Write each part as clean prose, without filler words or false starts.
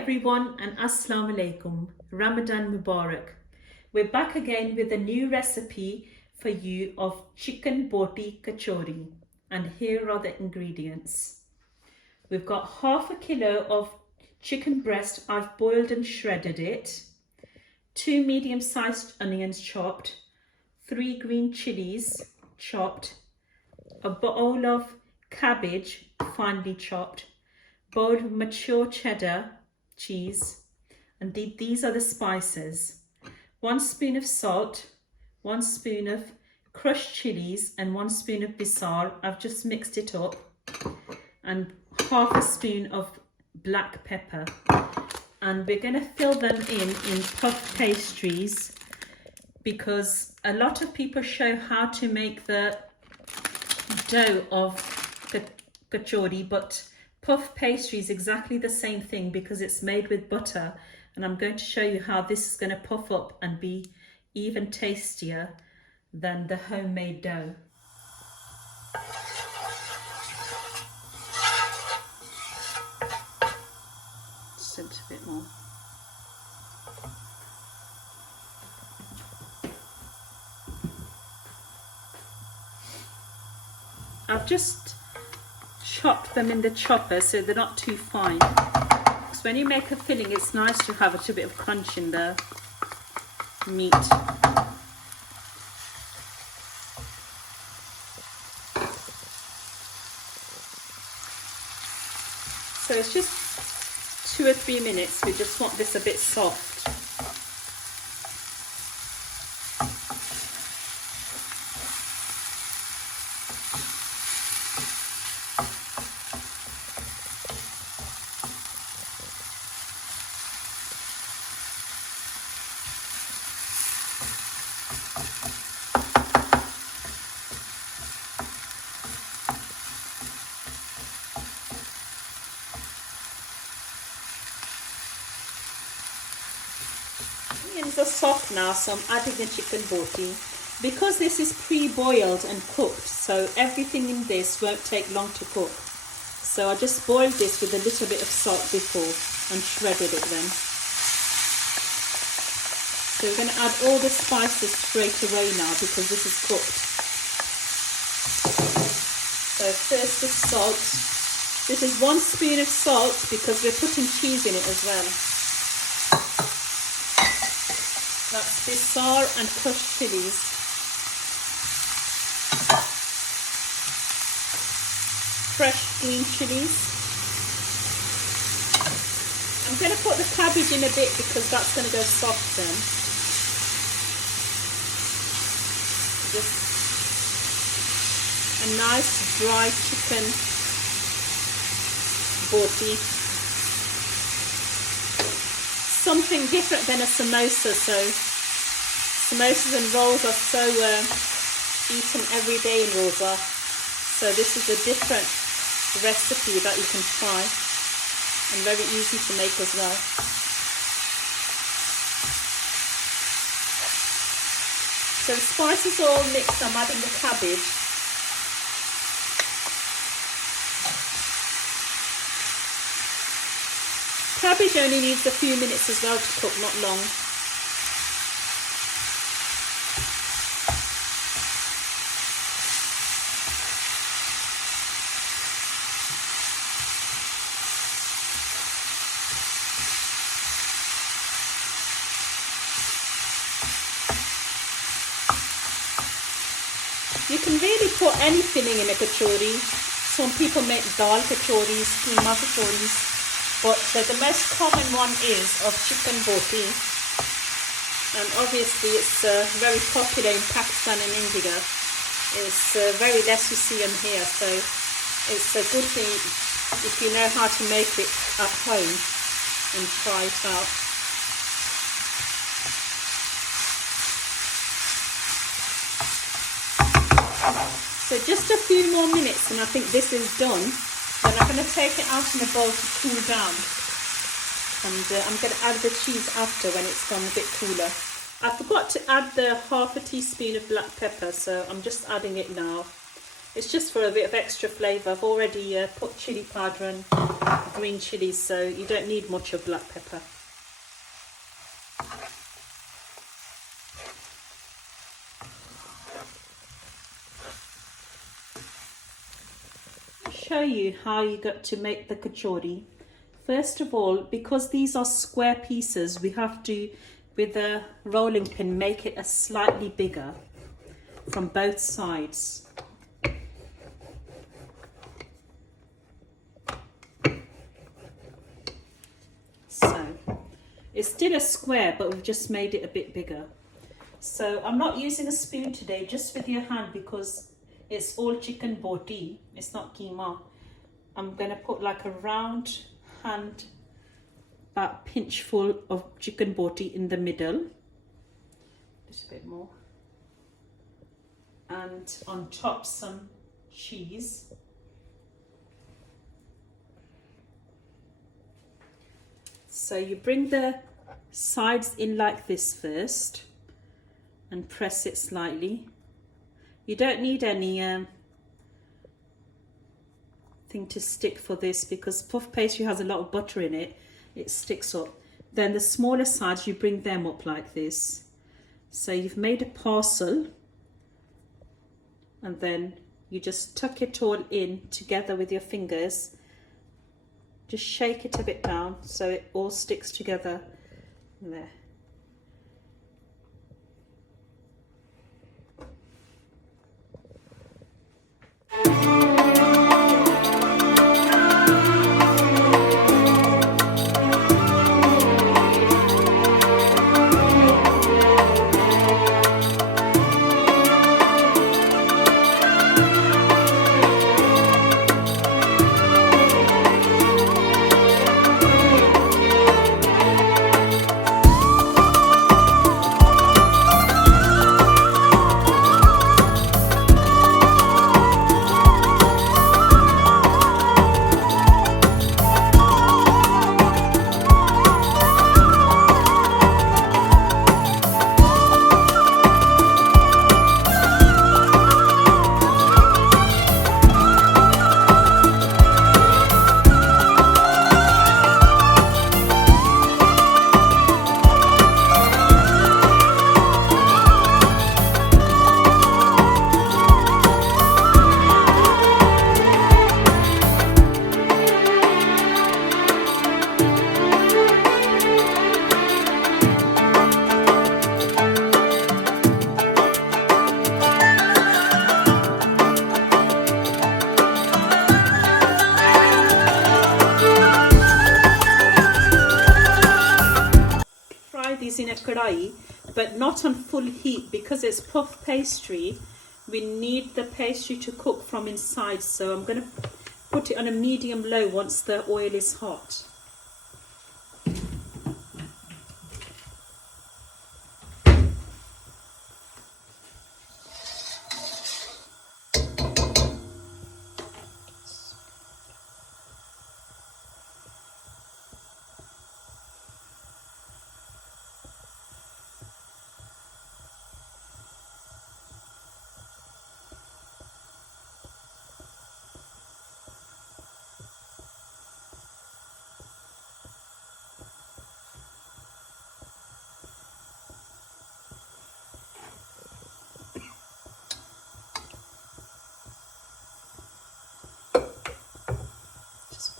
everyone and Assalamu alaikum. Ramadan mubarak. We're back again with a new recipe for you of chicken boti kachori, and here are the ingredients. We've got half a kilo of chicken breast. I've boiled and shredded it, 2 medium-sized onions chopped, 3 green chilies chopped, a bowl of cabbage finely chopped, bowl of mature cheddar cheese, and these are the spices: 1 spoon of salt, 1 spoon of crushed chilies, and 1 spoon of bisal. I've just mixed it up, and half a spoon of black pepper. And we're going to fill them in puff pastries, because a lot of people show how to make the dough of kachori, but puff pastry is exactly the same thing because it's made with butter, and I'm going to show you how this is going to puff up and be even tastier than the homemade dough. Just a little bit more. I've just chopped them in the chopper so they're not too fine, because when you make a filling it's nice to have a little bit of crunch in the meat. So it's just 2 or 3 minutes. We just want this a bit soft. Onions are soft now, so I'm adding the chicken boti. Because this is pre-boiled and cooked, so everything in this won't take long to cook. So I just boiled this with a little bit of salt before and shredded it then. So we're going to add all the spices straight away now because this is cooked. So first the salt. This is 1 spoon of salt because we're putting cheese in it as well. That's bisal and crushed chilies. Fresh green chilies. I'm going to put the cabbage in a bit because that's going to go soft then. Just a nice dry chicken boti. Something different than a samosa. So samosas and rolls are so eaten every day in Rosa. So this is a different recipe that you can try and very easy to make as well. So the spices are all mixed. I'm adding the cabbage. Cabbage only needs a few minutes as well to cook, not long. You can really put any filling in a kachori. Some people make dal kachoris, keema kachoris, but the most common one is of chicken boti. And obviously it's very popular in Pakistan and India. It's very less you see them here, so it's a good thing if you know how to make it at home and try it out. So just a few more minutes and I think this is done. Then I'm going to take it out in a bowl to cool down. And I'm going to add the cheese after when it's gone a bit cooler. I forgot to add the half a teaspoon of black pepper, so I'm just adding it now. It's just for a bit of extra flavour. I've already put chilli powder and green chillies, so you don't need much of black pepper. I'll show you how you got to make the kachori. First of all, because these are square pieces, we have to, with a rolling pin, make it a slightly bigger from both sides. So it's still a square, but we've just made it a bit bigger. So I'm not using a spoon today, just with your hand, because it's all chicken boti, it's not keema. I'm going to put like a round hand, about a pinchful of chicken boti in the middle, just a bit more, and on top some cheese. So you bring the sides in like this first and press it slightly. You don't need any thing to stick for this, because puff pastry has a lot of butter in it, it sticks up. Then the smaller sides, you bring them up like this. So you've made a parcel, and then you just tuck it all in together with your fingers. Just shake it a bit down so it all sticks together there. In a kadai, but not on full heat, because it's puff pastry. We need the pastry to cook from inside, so I'm going to put it on a medium low once the oil is hot.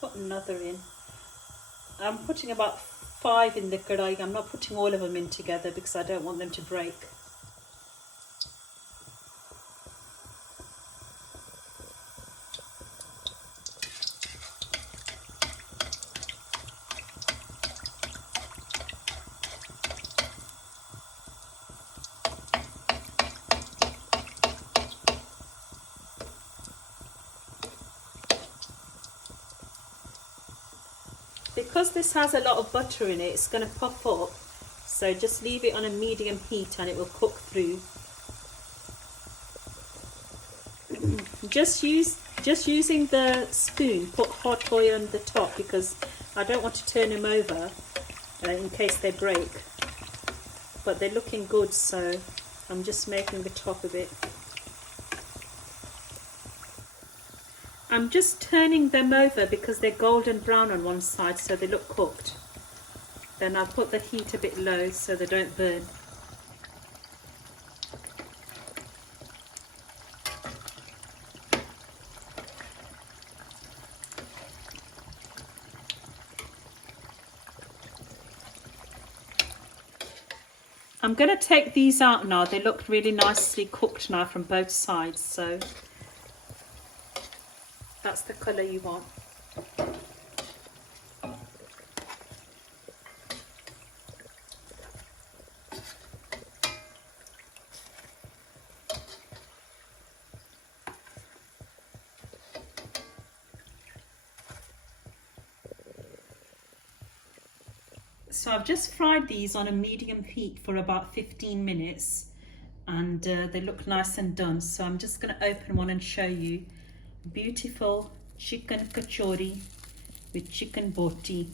Put another in. I'm putting about 5 in the kadai. I'm not putting all of them in together because I don't want them to break. Because this has a lot of butter in it, it's going to puff up, so just leave it on a medium heat and it will cook through. Just using the spoon, put hot oil on the top, because I don't want to turn them over in case they break. But they're looking good, so I'm just making the top of it. I'm just turning them over because they're golden brown on one side, so they look cooked. Then I'll put the heat a bit low so they don't burn. I'm going to take these out now. They look really nicely cooked now from both sides, so that's the colour you want. So I've just fried these on a medium heat for about 15 minutes and they look nice and done. So I'm just going to open one and show you beautiful chicken kachori with chicken boti.